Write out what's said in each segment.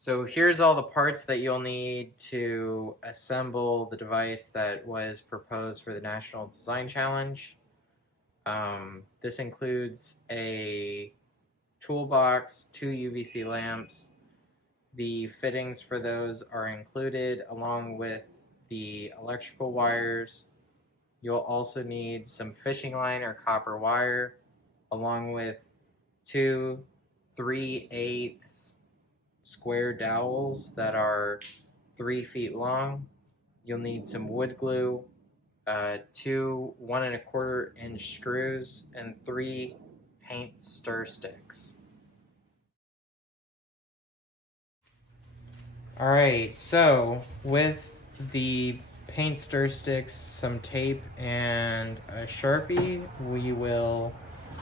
So here's all the parts that you'll need to assemble the device that was proposed for the National Design Challenge. This includes a toolbox, 2 UVC lamps. The fittings for those are included along with the electrical wires. You'll also need some fishing line or copper wire along with 2 3/8 square dowels that are 3 feet long. You'll need some wood glue, 2 1¼ inch screws, and 3 paint stir sticks. Alright, so with the paint stir sticks, some tape, and a Sharpie, we will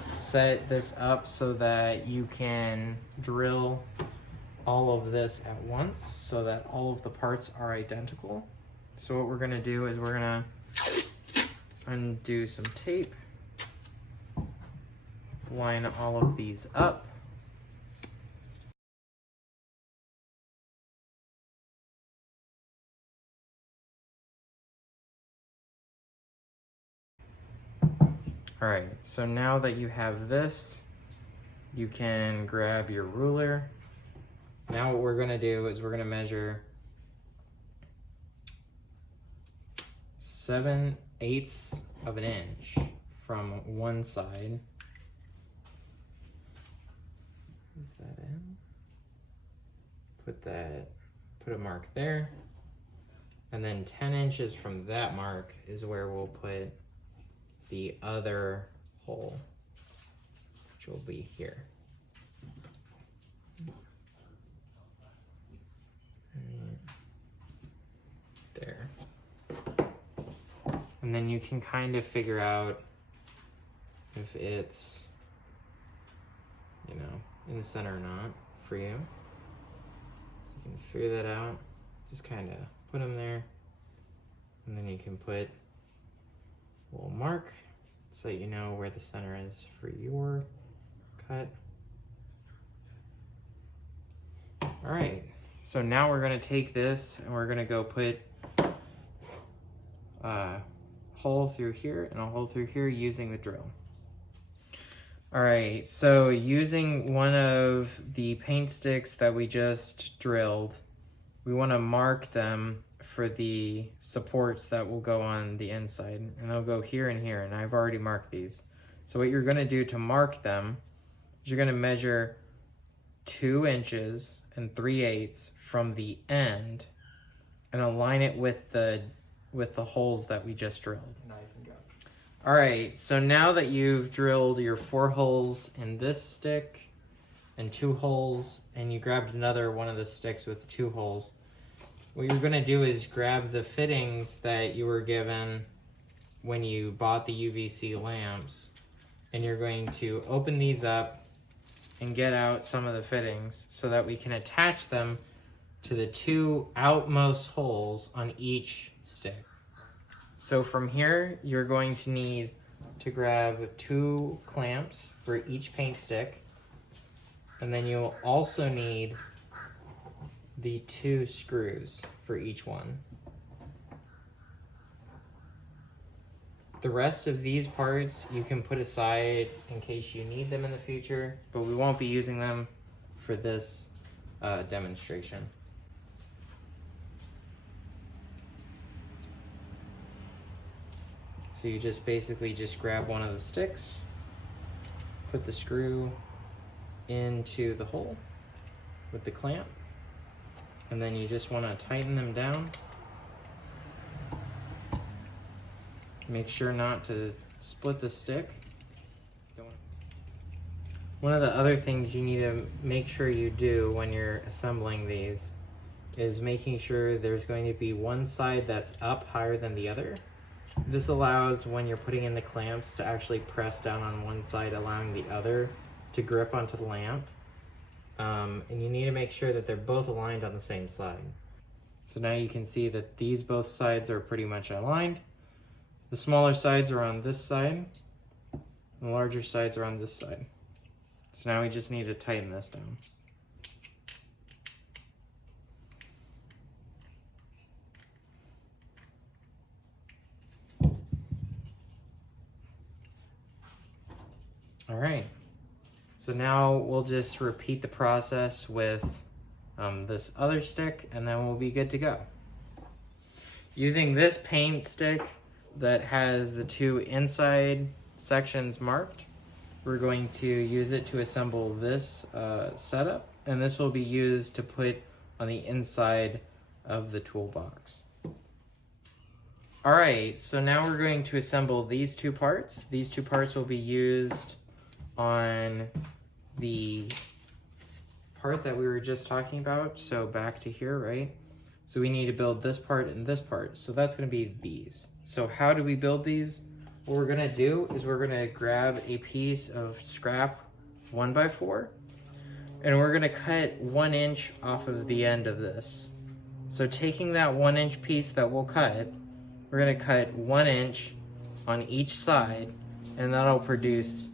set this up so that you can drill all of this at once so that all of the parts are identical. So what we're gonna do is we're gonna undo some tape, line all of these up. All right, so now that you have this, you can grab your ruler. Now what we're gonna do is we're gonna measure 7/8 of an inch from one side. Put that in. Put a mark there. And then 10 inches from that mark is where we'll put the other hole, which will be here. There. And then you can kind of figure out if it's, in the center or not for you. So you can figure that out. Just kind of put them there. And then you can put a little mark so you know where the center is for your cut. All right, so now we're gonna take this and we're gonna go put a hole through here and a hole through here using the drill. All right, so using one of the paint sticks that we just drilled, we wanna mark them for the supports that will go on the inside, and they'll go here and here, and I've already marked these. So what you're gonna do to mark them is you're gonna measure 2 inches and 3/8 from the end and align it with the holes that we just drilled. Now you can go. All right, so now that you've drilled your 4 holes in this stick and 2 holes, and you grabbed another one of the sticks with 2 holes, what you're gonna do is grab the fittings that you were given when you bought the UVC lamps, and you're going to open these up and get out some of the fittings so that we can attach them to the 2 outmost holes on each stick. So from here, you're going to need to grab 2 clamps for each paint stick, and then you'll also need the 2 screws for each one. The rest of these parts you can put aside in case you need them in the future, but we won't be using them for this demonstration. So you just basically grab one of the sticks, put the screw into the hole with the clamp, and then you just want to tighten them down. Make sure not to split the stick. One of the other things you need to make sure you do when you're assembling these is making sure there's going to be one side that's up higher than the other. This allows, when you're putting in the clamps, to actually press down on one side, allowing the other to grip onto the lamp. And you need to make sure that they're both aligned on the same side. So now you can see that these both sides are pretty much aligned. The smaller sides are on this side, and the larger sides are on this side. So now we just need to tighten this down. All right. So now we'll just repeat the process with this other stick, and then we'll be good to go. Using this paint stick that has the two inside sections marked, we're going to use it to assemble this setup, and this will be used to put on the inside of the toolbox. All right, so now we're going to assemble these two parts. These two parts will be used on the part that we were just talking about. So back to here, right? So we need to build this part and this part. So that's gonna be these. So how do we build these? What we're gonna do is we're gonna grab a piece of scrap 1x4, and we're gonna cut 1 inch off of the end of this. So taking that 1 inch piece that we'll cut, we're gonna cut 1 inch on each side, and that'll produce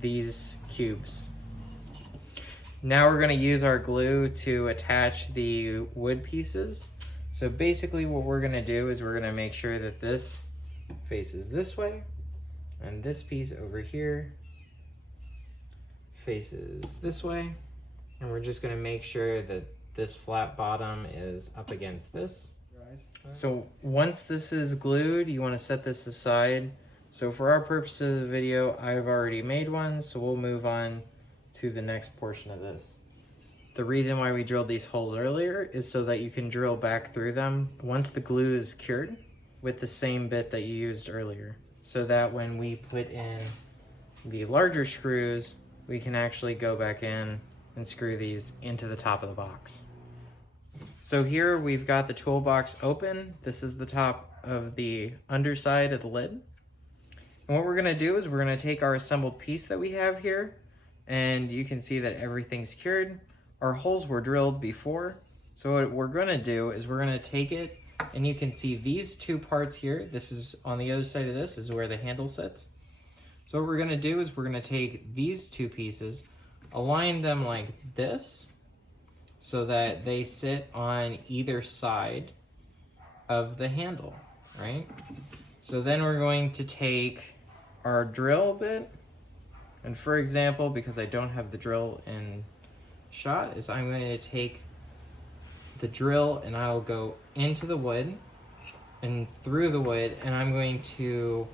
these cubes. Now we're gonna use our glue to attach the wood pieces. So basically what we're gonna do is we're gonna make sure that this faces this way, and this piece over here faces this way. And we're just gonna make sure that this flat bottom is up against this. So once this is glued, you wanna set this aside. So for our purposes of the video, I've already made one, so we'll move on to the next portion of this. The reason why we drilled these holes earlier is so that you can drill back through them once the glue is cured with the same bit that you used earlier, so that when we put in the larger screws, we can actually go back in and screw these into the top of the box. So here we've got the toolbox open. This is the top of the underside of the lid. And what we're gonna do is we're gonna take our assembled piece that we have here, and you can see that everything's cured. Our holes were drilled before. So what we're gonna do is we're gonna take it, and you can see these two parts here. This is on the other side of this is where the handle sits. So what we're gonna do is we're gonna take these two pieces, align them like this, so that they sit on either side of the handle, right? So then we're going to take our drill bit, and for example, because I don't have the drill in shot, is I'm going to take the drill and I'll go into the wood and through the wood, and I'm going to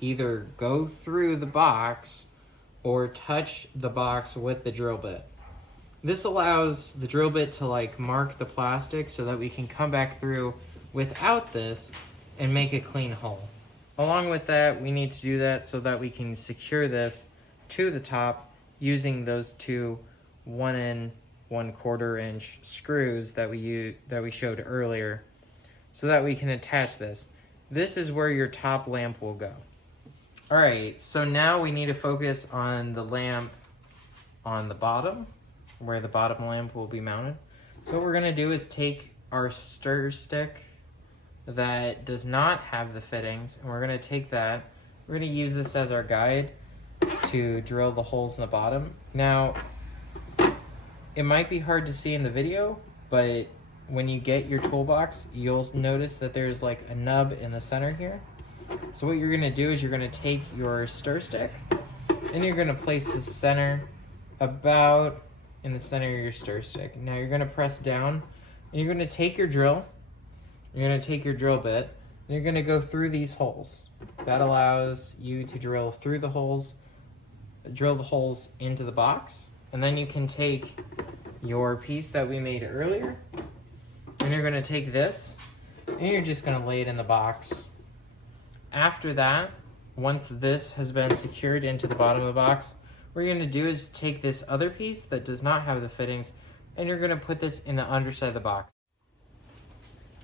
either go through the box or touch the box with the drill bit. This allows the drill bit to like mark the plastic so that we can come back through without this and make a clean hole. Along with that, we need to do that so that we can secure this to the top using those two 1 1/4 inch screws that we showed earlier, so that we can attach this. This is where your top lamp will go. All right, so now we need to focus on the lamp on the bottom, where the bottom lamp will be mounted. So what we're gonna do is take our stir stick that does not have the fittings, and we're gonna take that. We're gonna use this as our guide to drill the holes in the bottom. Now, it might be hard to see in the video, but when you get your toolbox, you'll notice that there's like a nub in the center here. So what you're gonna do is you're gonna take your stir stick, and you're gonna place the center about in the center of your stir stick. Now you're gonna press down, and you're gonna take your drill, you're gonna take your drill bit, and you're gonna go through these holes. That allows you to drill through the holes, drill the holes into the box, and then you can take your piece that we made earlier, and you're gonna take this, and you're just gonna lay it in the box. After that, once this has been secured into the bottom of the box, what you're gonna do is take this other piece that does not have the fittings, and you're gonna put this in the underside of the box.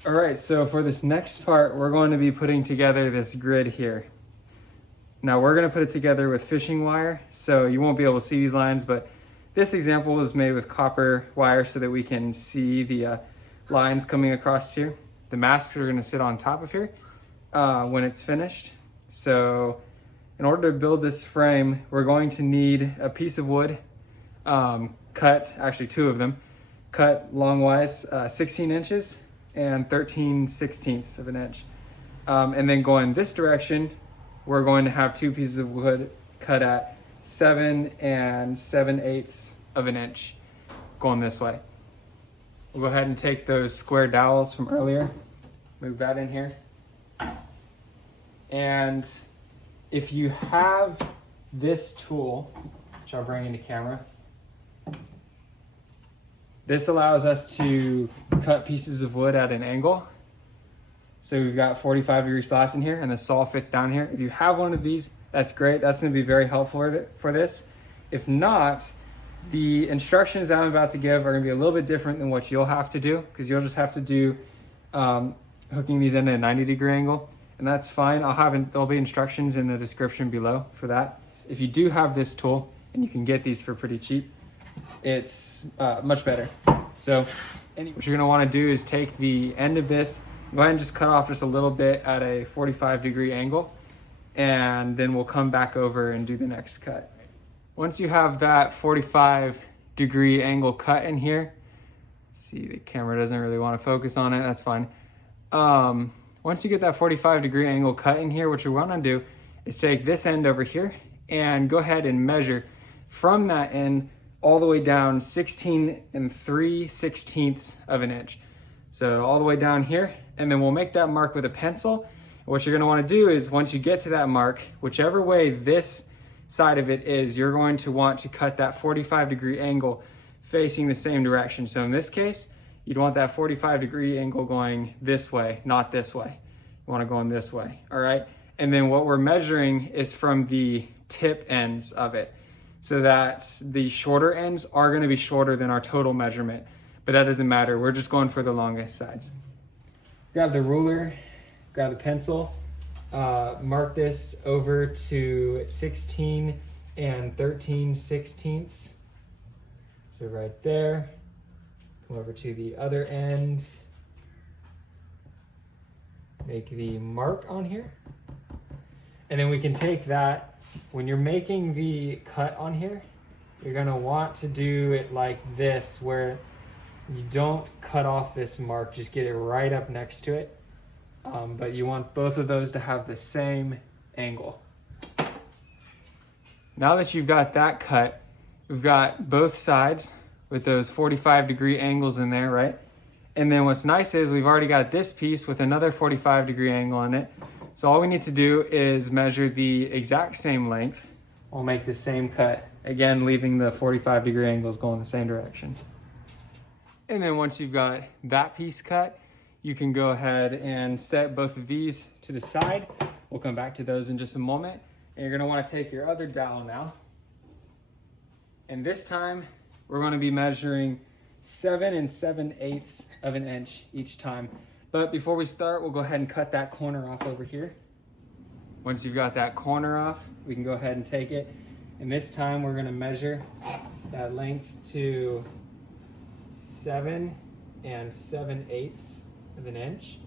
All right, so for this next part, we're going to be putting together this grid here. Now we're gonna put it together with fishing wire, so you won't be able to see these lines, but this example was made with copper wire so that we can see the lines coming across here. The masks are gonna sit on top of here when it's finished. So in order to build this frame, we're going to need a piece of wood, cut, actually two of them, cut longwise 16 inches and 13/16 of an inch. And then going this direction, we're going to have two pieces of wood cut at 7 7/8 of an inch going this way. We'll go ahead and take those square dowels from earlier, move that in here. And if you have this tool, which I'll bring into camera, this allows us to cut pieces of wood at an angle. So we've got 45-degree slots in here and the saw fits down here. If you have one of these, that's great. That's gonna be very helpful for this. If not, the instructions that I'm about to give are gonna be a little bit different than what you'll have to do, because you'll just have to do hooking these in at a 90-degree angle, and that's fine. There'll be instructions in the description below for that. If you do have this tool, and you can get these for pretty cheap, it's much better. So what you're gonna wanna do is take the end of this, go ahead and just cut off just a little bit at a 45-degree angle, and then we'll come back over and do the next cut. Once you have that 45-degree angle cut in here, see the camera doesn't really want to focus on it, that's fine. Once you get that 45-degree angle cut in here, what you want to do is take this end over here and go ahead and measure from that end all the way down 16 3/16 of an inch. So all the way down here, and then we'll make that mark with a pencil. What you're going to want to do is once you get to that mark, whichever way this side of it is, you're going to want to cut that 45-degree angle facing the same direction. So in this case, you'd want that 45-degree angle going this way, not this way. You want to go in this way, all right? And then what we're measuring is from the tip ends of it, so that the shorter ends are going to be shorter than our total measurement, but that doesn't matter. We're just going for the longest sides. Grab the ruler, grab the pencil, mark this over to 16 13/16. So right there, come over to the other end, make the mark on here. And then we can take that, when you're making the cut on here, you're gonna want to do it like this, where you don't cut off this mark, just get it right up next to it. But you want both of those to have the same angle. Now that you've got that cut, we've got both sides with those 45-degree angles in there, right? And then what's nice is we've already got this piece with another 45-degree angle on it. So all we need to do is measure the exact same length. We'll make the same cut, again, leaving the 45-degree angles going the same direction. And then once you've got that piece cut, you can go ahead and set both of these to the side. We'll come back to those in just a moment. And you're gonna wanna take your other dowel now. And this time, we're gonna be measuring 7 7/8 of an inch each time. But before we start, we'll go ahead and cut that corner off over here. Once you've got that corner off, we can go ahead and take it. And this time, we're gonna measure that length to 7 7/8 of an inch.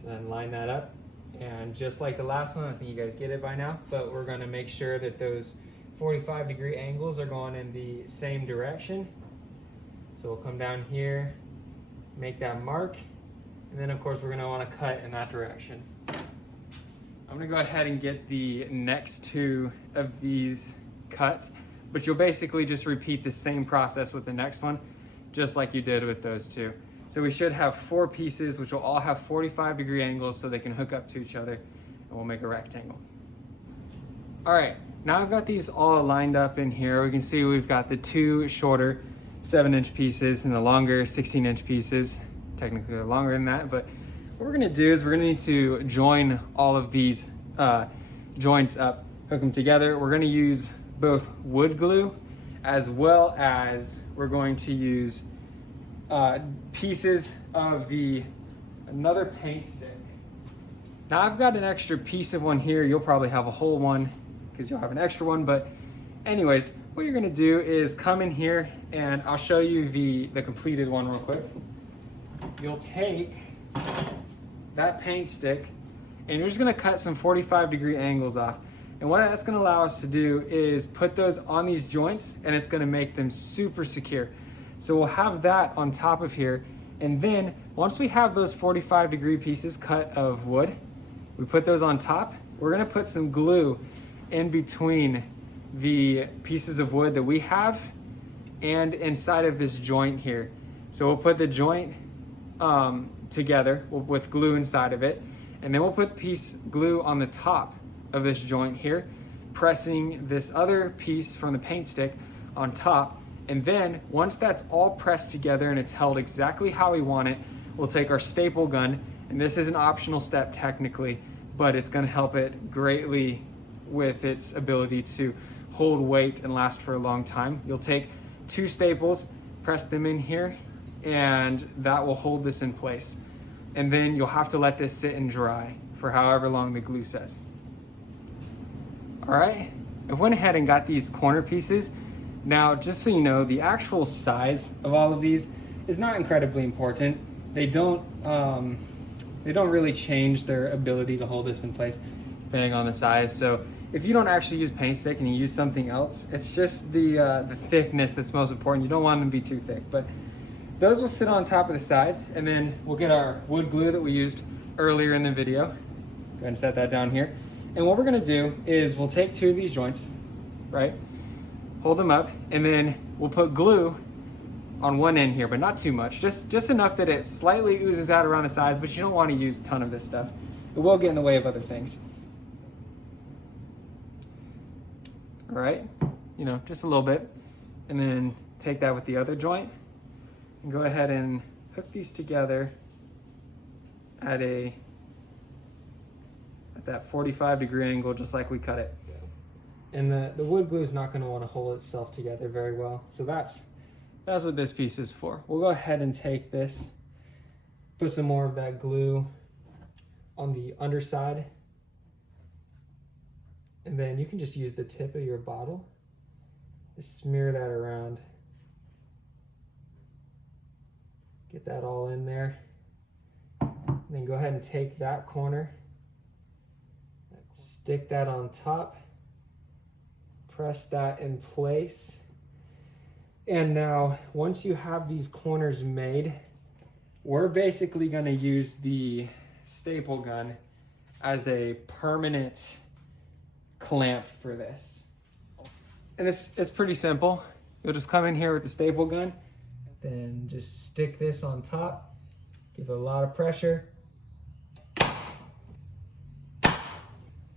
So then line that up, and just like the last one, I think you guys get it by now, but we're gonna make sure that those 45-degree angles are going in the same direction. So we'll come down here, make that mark, and then of course we're gonna wanna cut in that direction. I'm gonna go ahead and get the next two of these cut, but you'll basically just repeat the same process with the next one, just like you did with those two. So we should have 4 pieces, which will all have 45-degree angles so they can hook up to each other, and we'll make a rectangle. All right, now I've got these all lined up in here. We can see we've got the 2 shorter 7-inch pieces and the longer 16-inch pieces. Technically they're longer than that, but what we're gonna do is we're gonna need to join all of these joints up, hook them together. We're gonna use both wood glue, as well as we're going to use pieces of another paint stick. Now I've got an extra piece of one here. You'll probably have a whole one because you'll have an extra one, but anyways, what you're gonna do is come in here and I'll show you the completed one real quick. You'll take that paint stick and you're just gonna cut some 45-degree angles off. And what that's gonna allow us to do is put those on these joints, and it's gonna make them super secure. So we'll have that on top of here. And then once we have those 45-degree pieces cut of wood, we put those on top. We're gonna put some glue in between the pieces of wood that we have and inside of this joint here. So we'll put the joint together with glue inside of it, and then we'll put piece glue on the top of this joint here, pressing this other piece from the paint stick on top. And then once that's all pressed together and it's held exactly how we want it, we'll take our staple gun, and this is an optional step technically, but it's going to help it greatly with its ability to hold weight and last for a long time. You'll take 2 staples, press them in here, and that will hold this in place. And then you'll have to let this sit and dry for however long the glue says. All right, I went ahead and got these corner pieces. Now, just so you know, the actual size of all of these is not incredibly important. They don't really change their ability to hold this in place depending on the size. So if you don't actually use paint stick and you use something else, it's just the thickness that's most important. You don't want them to be too thick, but those will sit on top of the sides, and then we'll get our wood glue that we used earlier in the video. Go ahead and set that down here. And what we're gonna do is we'll take 2 of these joints, right? Hold them up, and then we'll put glue on one end here, but not too much. Just enough that it slightly oozes out around the sides, but you don't want to use a ton of this stuff. It will get in the way of other things. All right, you know, just a little bit. And then take that with the other joint and go ahead and hook these together at that 45-degree angle, just like we cut it. And the wood glue is not going to want to hold itself together very well. So that's what this piece is for. We'll go ahead and take this, put some more of that glue on the underside, and then you can just use the tip of your bottle to smear that around. Get that all in there. And then go ahead and take that corner, stick that on top, press that in place. And now, once you have these corners made, we're basically going to use the staple gun as a permanent clamp for this. And it's pretty simple. You'll just come in here with the staple gun, then just stick this on top, give it a lot of pressure,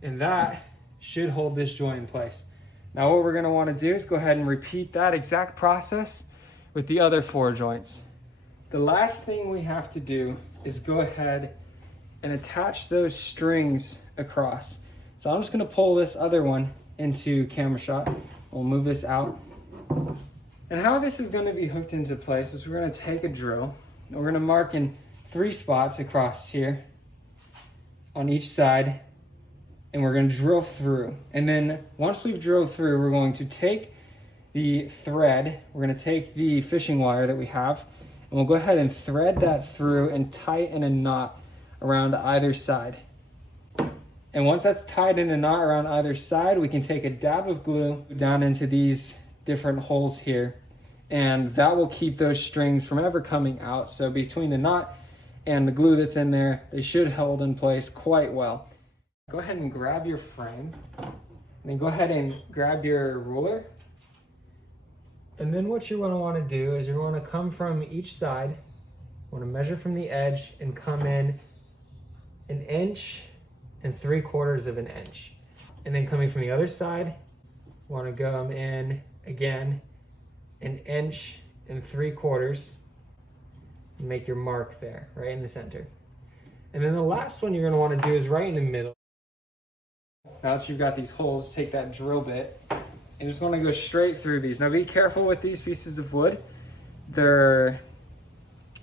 and that should hold this joint in place. Now what we're going to want to do is go ahead and repeat that exact process with the other 4 joints. The last thing we have to do is go ahead and attach those strings across. So I'm just going to pull this other one into camera shot. We'll move this out. And how this is going to be hooked into place is we're going to take a drill, and we're going to mark in 3 spots across here on each side, and we're going to drill through. And then once we've drilled through, we're going to take the thread, we're going to take the fishing wire that we have, and we'll go ahead and thread that through and tighten a knot around either side. And once that's tied in a knot around either side, we can take a dab of glue down into these different holes here, and that will keep those strings from ever coming out. So between the knot and the glue that's in there, they should hold in place quite well. Go ahead and grab your frame, and then go ahead and grab your ruler. And then what you're going to want to do is you're going to come from each side, you want to measure from the edge and come in 1 3/4 of an inch. And then coming from the other side, you want to come in again 1 3/4 inches, and make your mark there, right in the center. And then the last one you're going to want to do is right in the middle. Now that you've got these holes, take that drill bit and just want to go straight through these. Now be careful with these pieces of wood. They're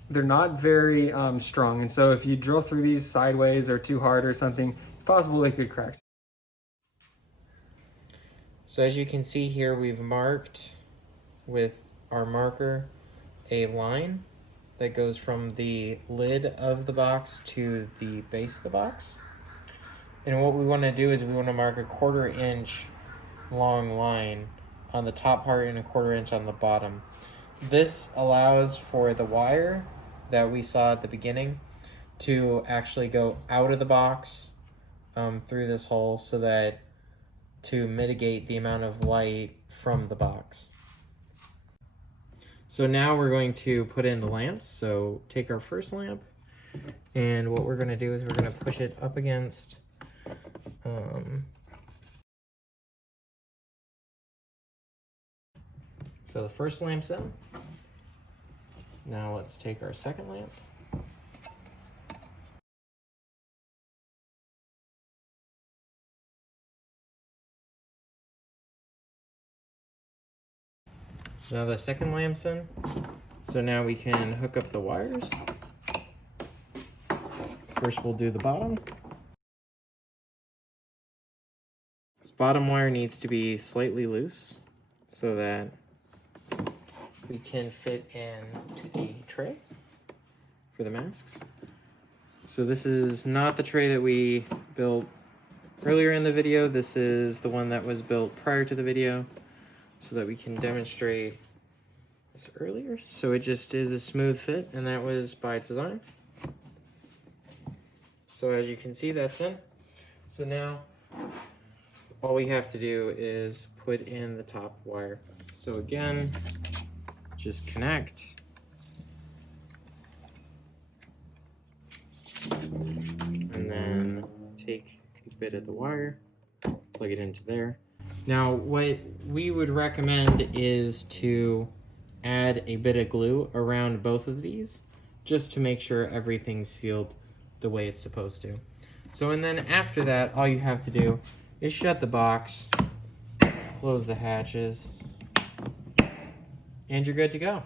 not very strong, and so if you drill through these sideways or too hard or something, it's possible they could crack. So as you can see here, we've marked with our marker a line that goes from the lid of the box to the base of the box. And what we want to do is we want to mark a 1/4 inch long line on the top part and a 1/4 inch on the bottom. This allows for the wire that we saw at the beginning to actually go out of the box through this hole, so that to mitigate the amount of light from the box. So now we're going to put in the lamps. So take our first lamp, and what we're going to do is we're going to push it up against so the first lamp's in. Now let's take our second lamp. So now the second lamp's in. So now we can hook up the wires. First we'll do the bottom. This bottom wire needs to be slightly loose so that we can fit in the tray for the masks. So this is not the tray that we built earlier in the video. This is the one that was built prior to the video so that we can demonstrate this earlier. So it just is a smooth fit, and that was by design. So as you can see, that's in. So now all we have to do is put in the top wire. So again, just connect. And then take a bit of the wire, plug it into there. Now, what we would recommend is to add a bit of glue around both of these, just to make sure everything's sealed the way it's supposed to. So, and then after that, all you have to do is shut the box, close the hatches, and you're good to go.